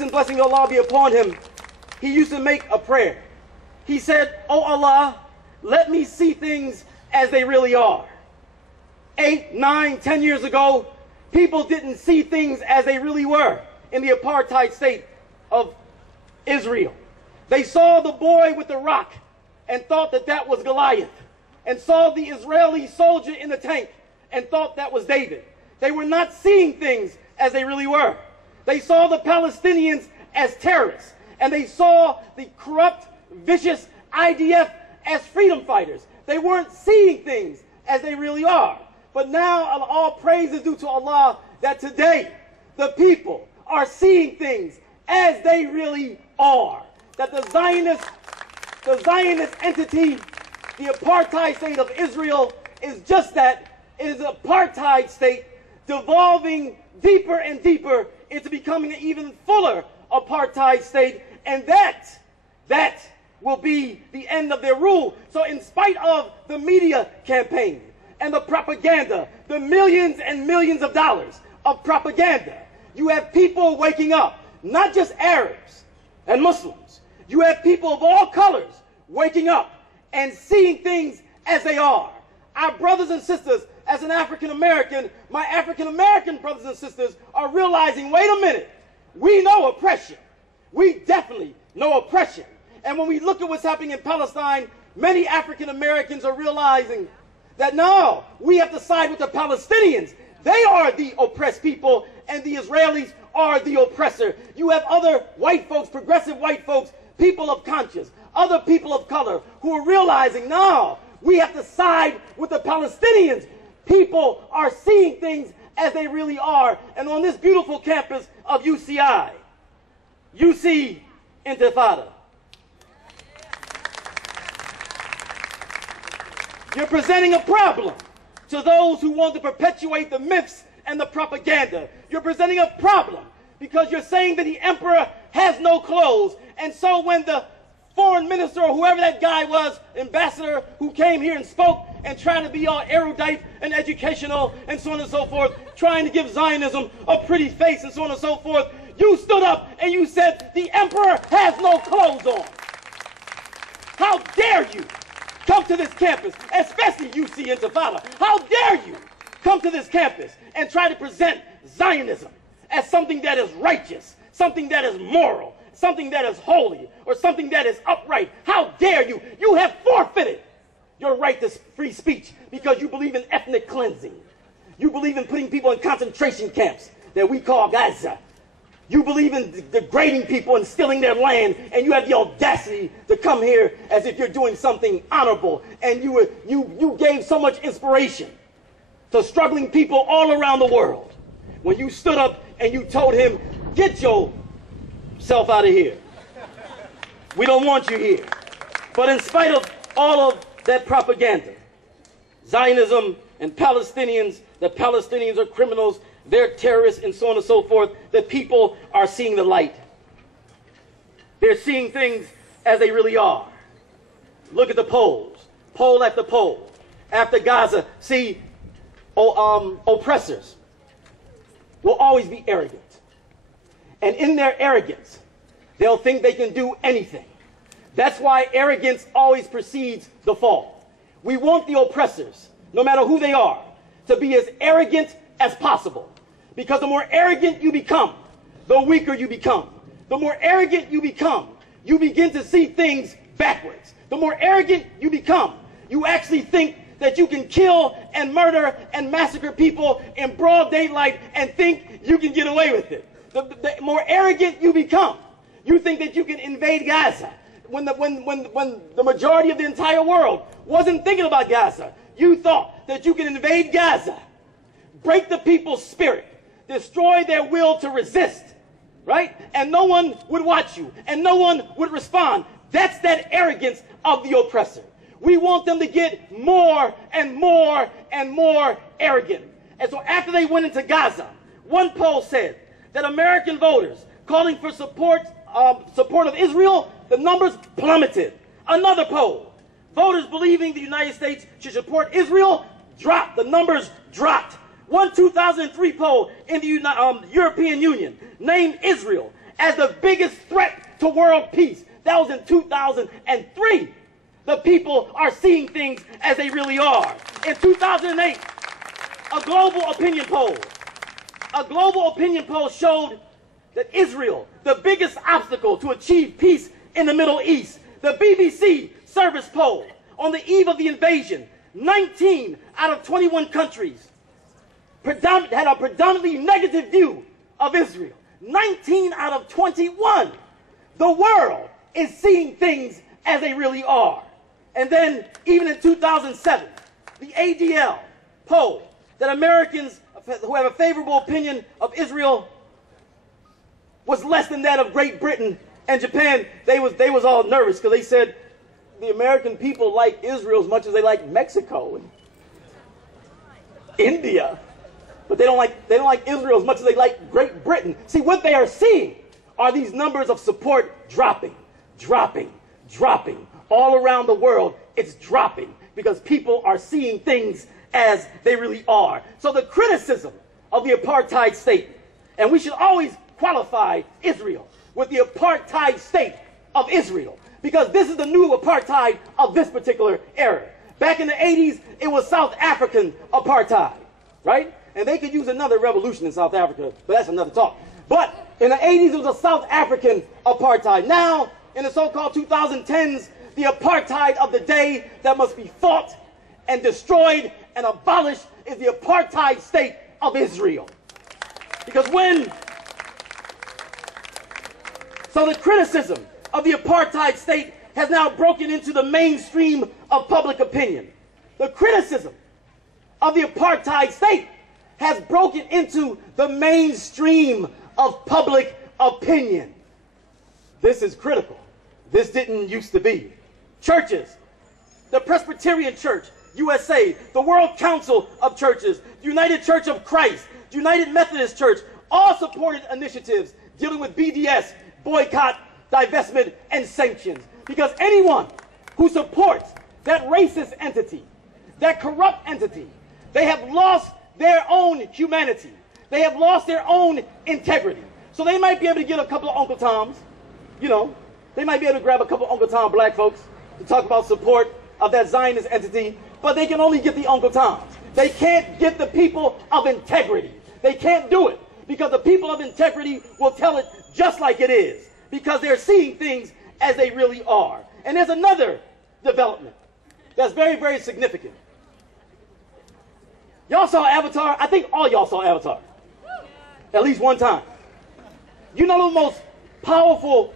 peace and blessing of Allah be upon him, he used to make a prayer. He said, "Oh Allah, let me see things as they really are." 8, 9, 10 years ago, people didn't see things as they really were in the apartheid state of Israel. They saw the boy with the rock and thought that that was Goliath, and saw the Israeli soldier in the tank and thought that was David. They were not seeing things as they really were. They saw the Palestinians as terrorists, and they saw the corrupt, vicious IDF as freedom fighters. They weren't seeing things as they really are. But now all praise is due to Allah that today the people are seeing things as they really are. That the Zionist entity, the apartheid state of Israel, is just that. It is an apartheid state devolving deeper and deeper into becoming an even fuller apartheid state, and that will be the end of their rule. So in spite of the media campaign and the propaganda, the millions and millions of dollars of propaganda, you have people waking up, not just Arabs and Muslims. You have people of all colors waking up and seeing things as they are. Our brothers and sisters, as an African American, my African American brothers and sisters are realizing, wait a minute, we know oppression. We definitely know oppression. And when we look at what's happening in Palestine, many African Americans are realizing that no, we have to side with the Palestinians. They are the oppressed people, and the Israelis are the oppressor. You have other white folks, progressive white folks, people of conscience, other people of color who are realizing, no, we have to side with the Palestinians. People are seeing things as they really are. And on this beautiful campus of UCI, you see Intifada. You're presenting a problem to those who want to perpetuate the myths and the propaganda. You're presenting a problem because you're saying that the emperor has no clothes. And so when the foreign minister or whoever that guy was, ambassador, who came here and spoke and trying to be all erudite and educational and so on and so forth, trying to give Zionism a pretty face and so on and so forth, you stood up and you said the emperor has no clothes on. How dare you come to this campus, especially UC Intifada, how dare you come to this campus and try to present Zionism as something that is righteous, something that is moral, something that is holy, or something that is upright. How dare you? You have forfeited your right to free speech because you believe in ethnic cleansing. You believe in putting people in concentration camps that we call Gaza. You believe in degrading people and stealing their land, and you have the audacity to come here as if you're doing something honorable. And you gave so much inspiration to struggling people all around the world when you stood up and you told him, get yourself out of here. We don't want you here. But in spite of all of that propaganda, Zionism and Palestinians, the Palestinians are criminals, they're terrorists, and so on and so forth, the people are seeing the light. They're seeing things as they really are. Look at the polls, poll after poll. After Gaza, see, oppressors will always be arrogant. And in their arrogance, they'll think they can do anything. That's why arrogance always precedes the fall. We want the oppressors, no matter who they are, to be as arrogant as possible. Because the more arrogant you become, the weaker you become. The more arrogant you become, you begin to see things backwards. The more arrogant you become, you actually think that you can kill and murder and massacre people in broad daylight and think you can get away with it. The more arrogant you become, you think that you can invade Gaza. When the majority of the entire world wasn't thinking about Gaza, you thought that you can invade Gaza, break the people's spirit, destroy their will to resist, right? And no one would watch you, and no one would respond. That's that arrogance of the oppressor. We want them to get more and more and more arrogant. And so after they went into Gaza, one poll said that American voters calling for support of Israel, the numbers plummeted. Another poll, voters believing the United States should support Israel, dropped. The numbers dropped. One 2003 poll in the European Union named Israel as the biggest threat to world peace. That was in 2003. The people are seeing things as they really are. In 2008, a global opinion poll showed that Israel, the biggest obstacle to achieve peace in the Middle East. The BBC service poll on the eve of the invasion, 19 out of 21 countries had a predominantly negative view of Israel. 19 out of 21. The world is seeing things as they really are. And then, even in 2007, the ADL poll that Americans who have a favorable opinion of Israel was less than that of Great Britain and Japan. They was all nervous because they said the American people like Israel as much as they like Mexico and India, but they don't like Israel as much as they like Great Britain. See, what they are seeing are these numbers of support dropping all around the world. It's dropping because people are seeing things as they really are. So the criticism of the apartheid state, and we should always qualify Israel with the apartheid state of Israel, because this is the new apartheid of this particular era. Back in the 80s, it was South African apartheid, right? And they could use another revolution in South Africa, but that's another talk. But in the 80s, it was a South African apartheid. Now, in the so-called 2010s, the apartheid of the day that must be fought and destroyed and abolished is the apartheid state of Israel. Because so the criticism of the apartheid state has now broken into the mainstream of public opinion. The criticism of the apartheid state has broken into the mainstream of public opinion. This is critical. This didn't used to be. Churches, the Presbyterian Church, USA, the World Council of Churches, the United Church of Christ, the United Methodist Church, all supported initiatives dealing with BDS, boycott, divestment, and sanctions. Because anyone who supports that racist entity, that corrupt entity, they have lost their own humanity. They have lost their own integrity. So they might be able to get a couple of Uncle Toms, they might be able to grab a couple of Uncle Tom black folks to talk about support of that Zionist entity, but they can only get the Uncle Toms. They can't get the people of integrity. They can't do it because the people of integrity will tell it just like it is because they're seeing things as they really are. And there's another development that's very, very significant. Y'all saw Avatar? I think all y'all saw Avatar. At least one time. You know the most powerful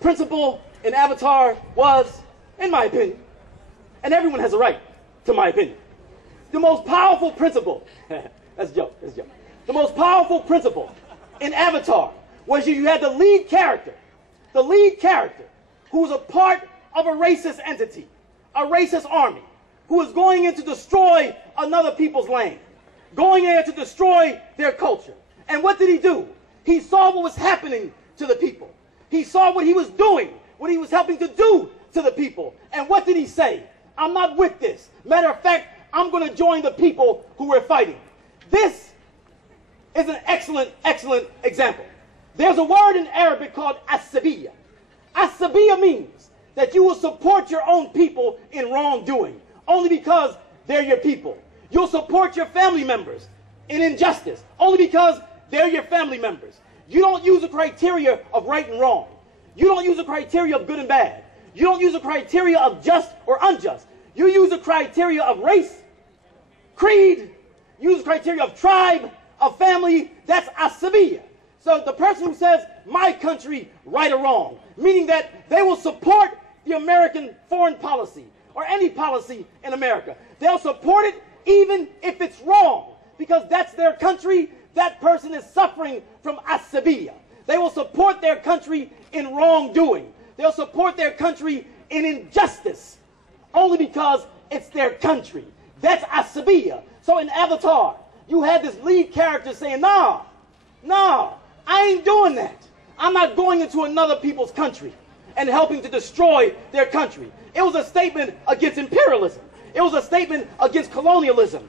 principle in Avatar was, in my opinion, and everyone has a right to my opinion, the most powerful principle, that's a joke. The most powerful principle in Avatar was you had the lead character who was a part of a racist entity, a racist army, who was going in to destroy another people's land, going in to destroy their culture. And what did he do? He saw what was happening to the people. He saw what he was doing, what he was helping to do to the people. And what did he say? I'm not with this. Matter of fact, I'm going to join the people who were fighting. This is an excellent, excellent example. There's a word in Arabic called asabiya. Asabiya means that you will support your own people in wrongdoing, only because they're your people. You'll support your family members in injustice, only because they're your family members. You don't use the criteria of right and wrong. You don't use the criteria of good and bad. You don't use the criteria of just or unjust. You use the criteria of race, creed, use the criteria of tribe, of family. That's asabiya. So the person who says, my country, right or wrong, meaning that they will support the American foreign policy or any policy in America. They'll support it even if it's wrong, because that's their country. That person is suffering from asabiya. They will support their country in wrongdoing. They'll support their country in injustice, only because it's their country. That's asabiya. So in Avatar, you had this lead character saying, nah, I ain't doing that. I'm not going into another people's country and helping to destroy their country. It was a statement against imperialism. It was a statement against colonialism.